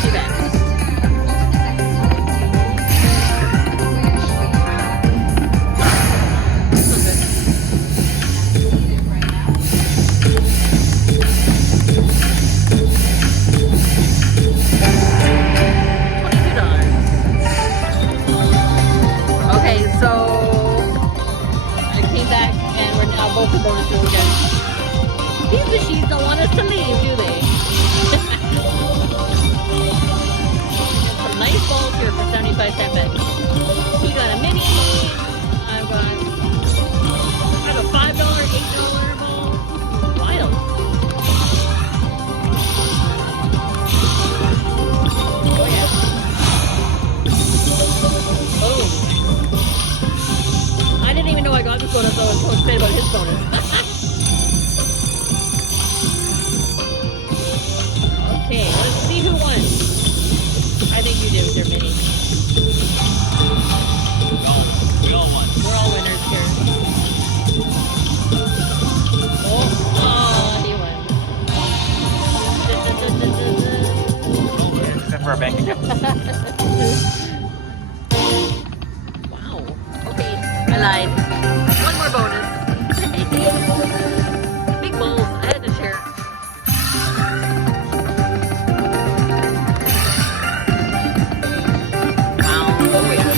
$50 bet. Both the bonuses again. These machines don't want us to leave, do they? Some nice balls here for 75-cent bet. He got a mini. I have a $5, $8 ball. Wild. Oh yeah. Oh. I didn't even know I got this bonus, so I was so excited about his bonus. Okay, let's see who won. I think you did with your mini. We all won. We're all winners here. Oh, he won. Yeah, except for our bank account. I lied. One more bonus. Big balls. I had to share. Wow. Oh yeah.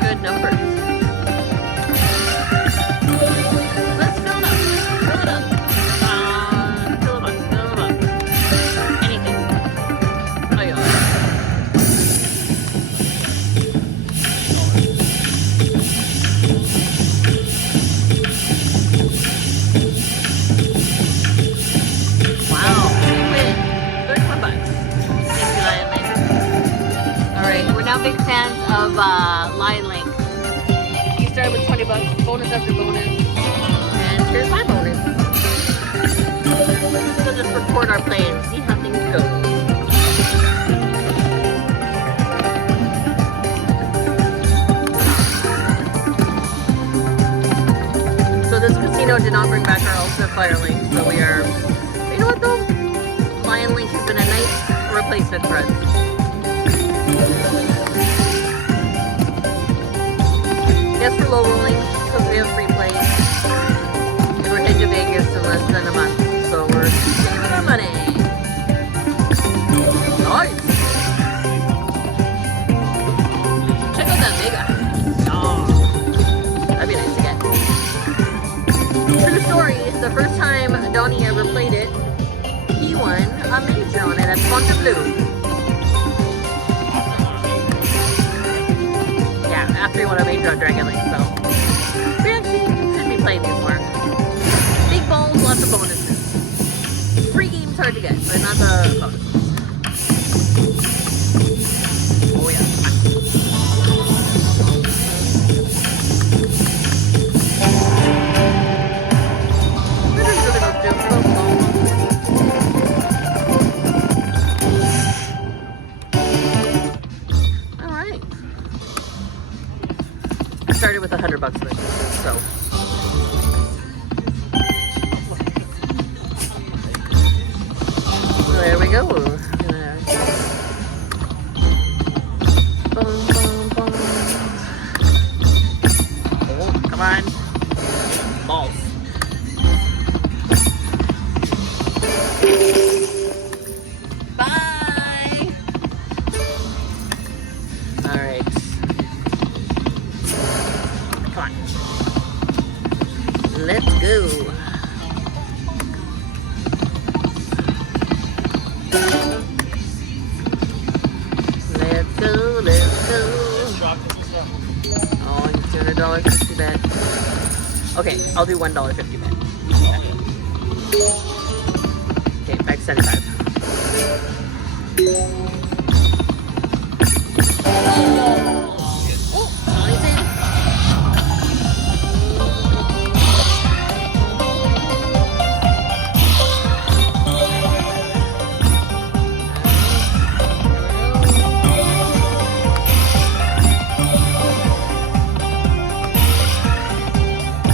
Good numbers. Let's fill it up. Fill it up. Fill them up. Fill them up. Anything. Oh yeah. Wow, we win 31 bucks. Thank you, Lion Link. Alright, we're now big fans of Lion Link. You started with 20 bucks, bonus after bonus, and here's my bonus. So just record our play and see how things go. So this casino did not bring back our ultimate fire link, so we are, you know what though? Lion Link has been a nice replacement for us. Yes, we're low rolling because we have free play. And we're heading to Vegas in less than a month, so we're saving our money. Nice! Check out that Vega. Oh, that'd be nice to get. True story, the first time Donnie ever played it, he won a major on it at Fontainebleau. Yeah, after he won a major on Dragon Link, so we actually should be playing these more. Big balls, lots of bonuses. Free games hard to get, but not the bonuses. Oh yeah. Started with $100 of it, so. There we go. Boom, boom, boom. Oh, come on. Balls. Bye. All right. Come on. Let's go. Let's go, let's go. Oh, it's $200.50 bet. Okay, I'll do $1.50 bet. Okay, back 75.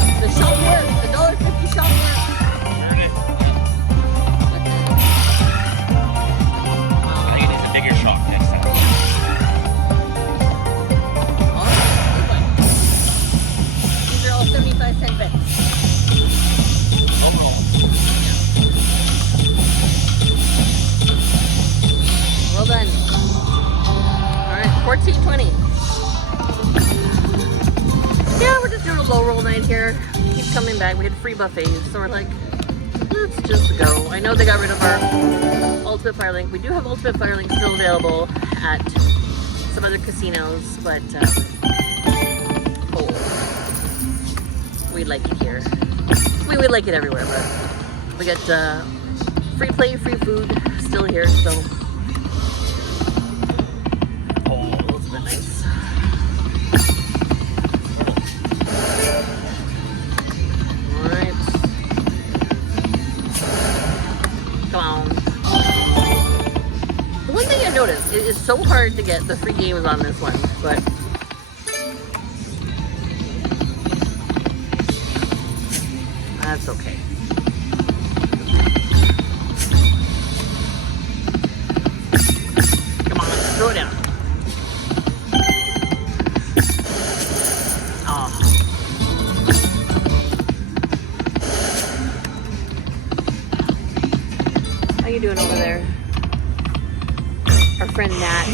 The $1.50 shop 10 bits. Overall. Well done. Alright, 14-20. Yeah, we're just doing a low roll night here. Keep coming back. We had free buffets, so we're like, let's just go. I know they got rid of our Ultimate Firelink. We do have Ultimate Firelink still available at some other casinos, but we like it here. We like it everywhere, but we got free play, free food still here, so it's been nice. Alright. Come on. The one thing I noticed, it is so hard to get the free games on this one, but that's okay. Come on, throw it down. Oh. How you doing over there? Our friend Nat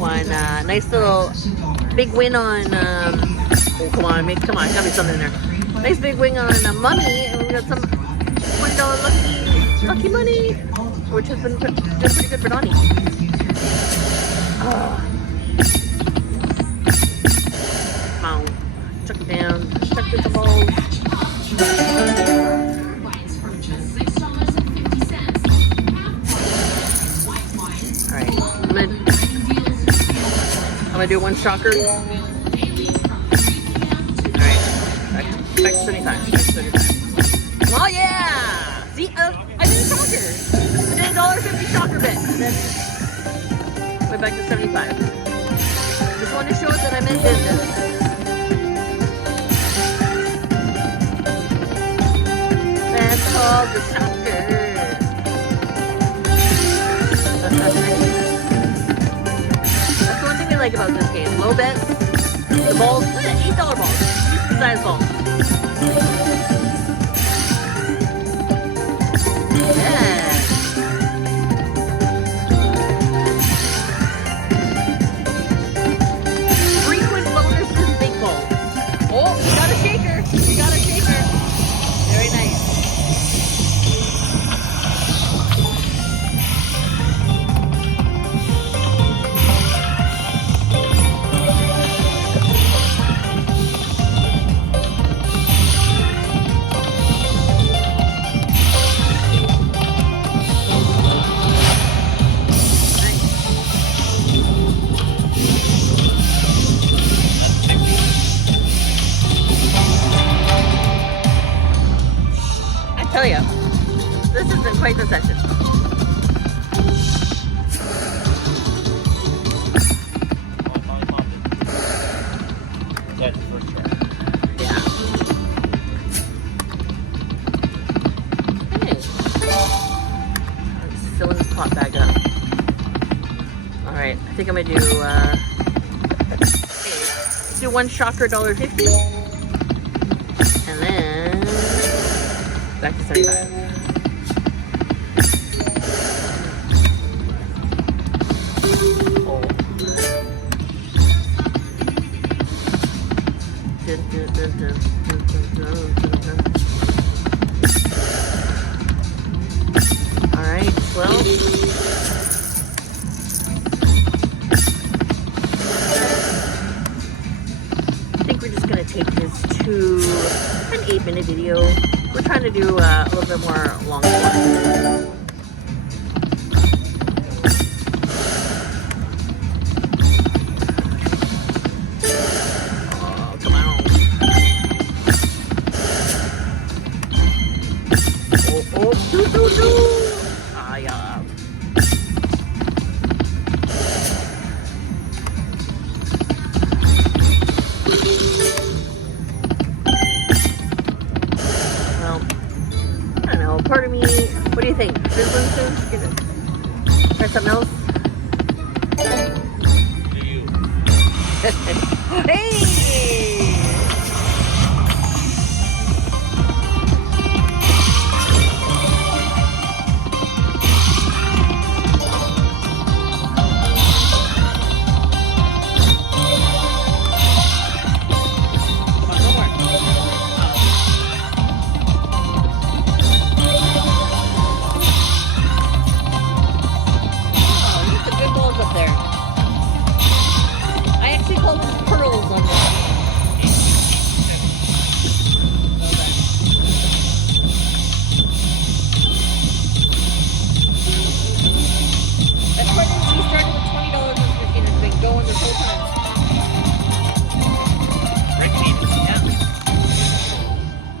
won a nice little big win on oh come on, gotta be something in there. Nice big wing on Mummy, and we got some $1 lucky money, which has been doing pretty good for Donnie. Come on, chuck it down, chuck with the balls. Alright, I'm gonna do one shocker. Back to 75. Oh yeah! See, I did a shocker. I did a $1.50 shocker bet. And then went back to 75. Just wanted to show us that I'm in business. That's called the shocker. That's one thing I like about this game. Low bets. The balls, $8 balls. Decent size balls. Yeah. Frequent bonuses, big balls. Oh, you got a shaker. You got a shaker. Very nice. Tell you, this has been quite the session. That's for sure. Yeah. Hey. I'm just filling this pot back up. Alright, I think I'm gonna do let's do one shocker $1.50. And then back to 75. Oh. Alright, well. I think we're just gonna take this to an 8-minute video. We're trying to do a little bit more long form. Oh, come on. Oh, do. Ah, yeah. Part of me, what do you think? Should we try something else? Do you? Hey!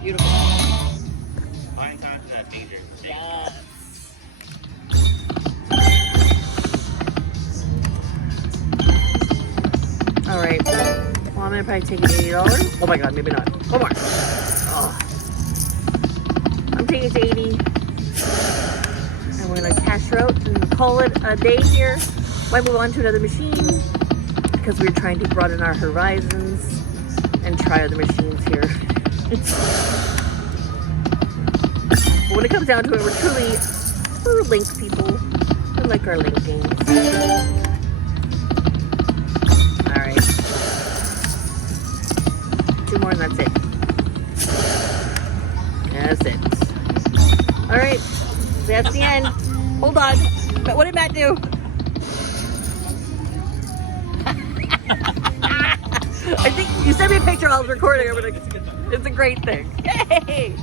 Beautiful. Fine time for that danger. Yes. All right. Well, I'm gonna probably take it $80. Oh my God, maybe not. One more. Oh. I'm taking it to 80. And we're gonna cash her out and call it a day here. Might move on to another machine because we're trying to broaden our horizons and try other machines here. But when it comes down to it, we're link people. We like our link games. Alright. 2 more and that's it. That's it. Alright. That's the end. Hold on. But what did Matt do? I think you sent me a picture while I was recording. It's a great thing. Hey!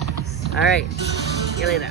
Alright. See you later.